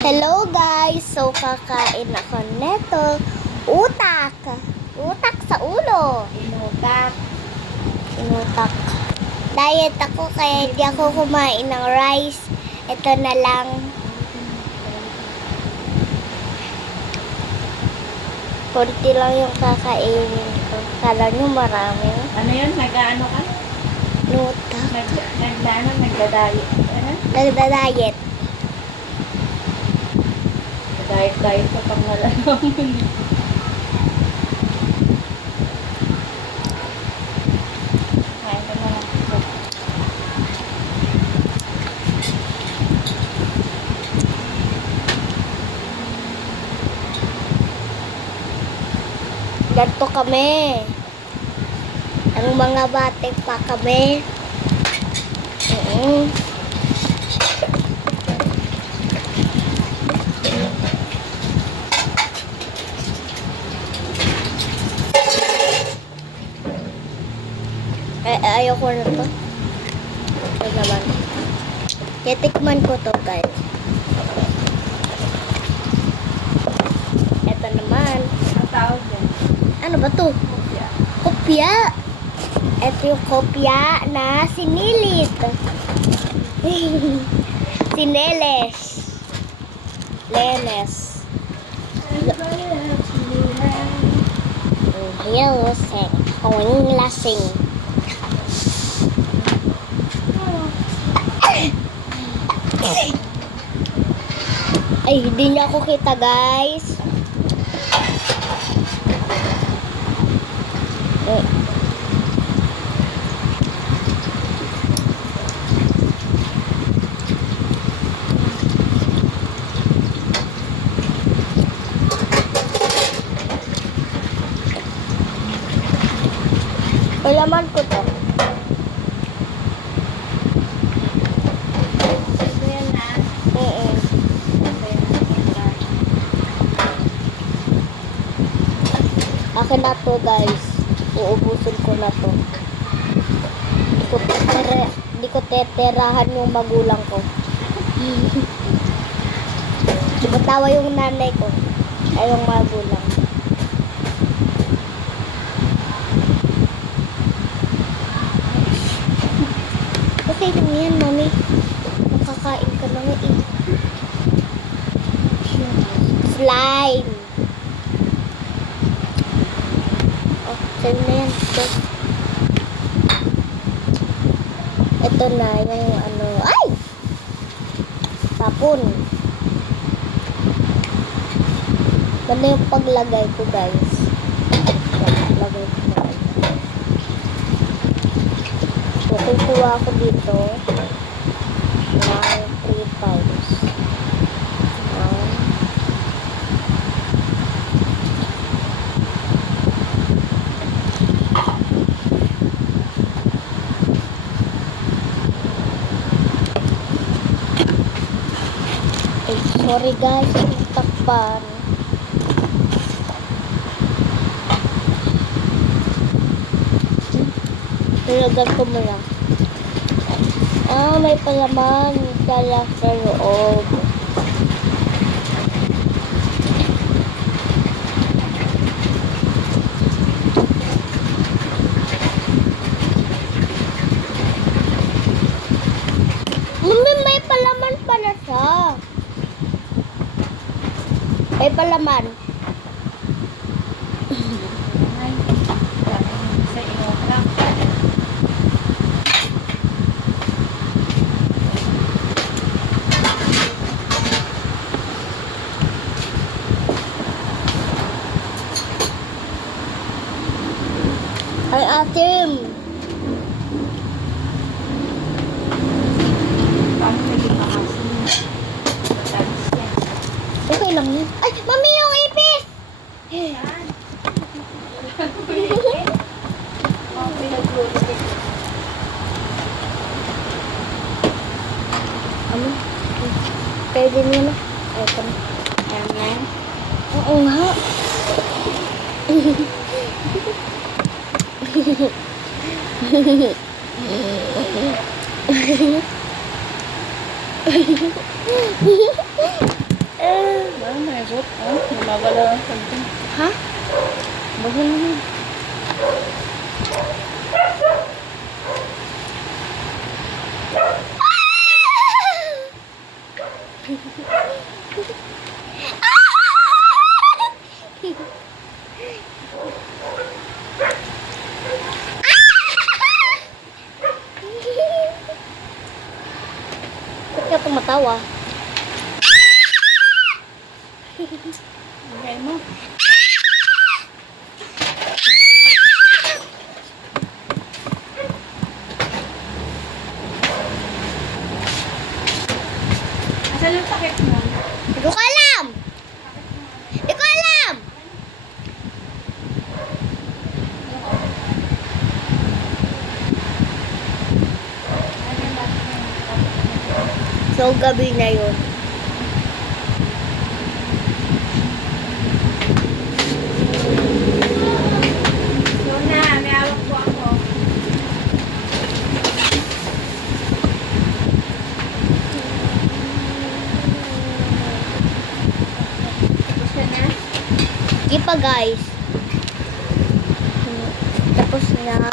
Hello guys! So kakain ako neto. Utak! Utak sa ulo! Inutak. Inutak. Diet ako kaya hindi ako kumain ng rice. Ito na lang. Kunti lang yung kakainin ko. Kala nyo marami. Ano yun? Nag-ano ka? Nutak. Nagda-diet. Ano? Nagda-diet. Diet ka pang wala naman. Kain ka na lang. Ganto kami. Ang mga bate pa kami. Ayoko na to. Ito naman. Titikman ko to guys. Ito naman. Ang tawag yan? Ano ba to? Kopya. Kopya. Ito yung kopya na sinilit. Sineles. Lenes. Hilasing. Kawing lasing. Ay, hindi niya ako kita guys. Palaman ko to. Ito yan na. Oo. Akin na to guys. Uubusin ko na to. Di ko teterahan yung magulang ko. Matawa yung nanay ko. Ay yung magulang. Okay lang yan, mami. Nakakain ka na nga eh. Slime. Okay na yan. Ito na yung ano. Ay! Tapon. Ganda yung paglagay ko guys. Paglagay ko na. So, kukuha ako dito ng 3 times. Ay, sorry guys, takpan. Nilagyan ko muna. May palaman kaya sa loob. Mami, may palaman pala siya. May palaman. Ay, sa inutak. Ay, atim. Paano naging makasin? Matalis yan. Okay lang yun. Ay, mami, yung ipis! Yan. Oh, pinagluto. Ano? Pwede niya na. Ay, ito na. Yan yan. Oo nga. Nagot, oh. Gumagalaw ang konti. Ha? Bahal na. Ba't ka tumatawa? Okay mo. Asan yung takip mo? Hindi ko alam! Hindi ko alam! So, gabi na yun. Yun na, may awak po ako. Tapos na? Sige pa, guys. Tapos na.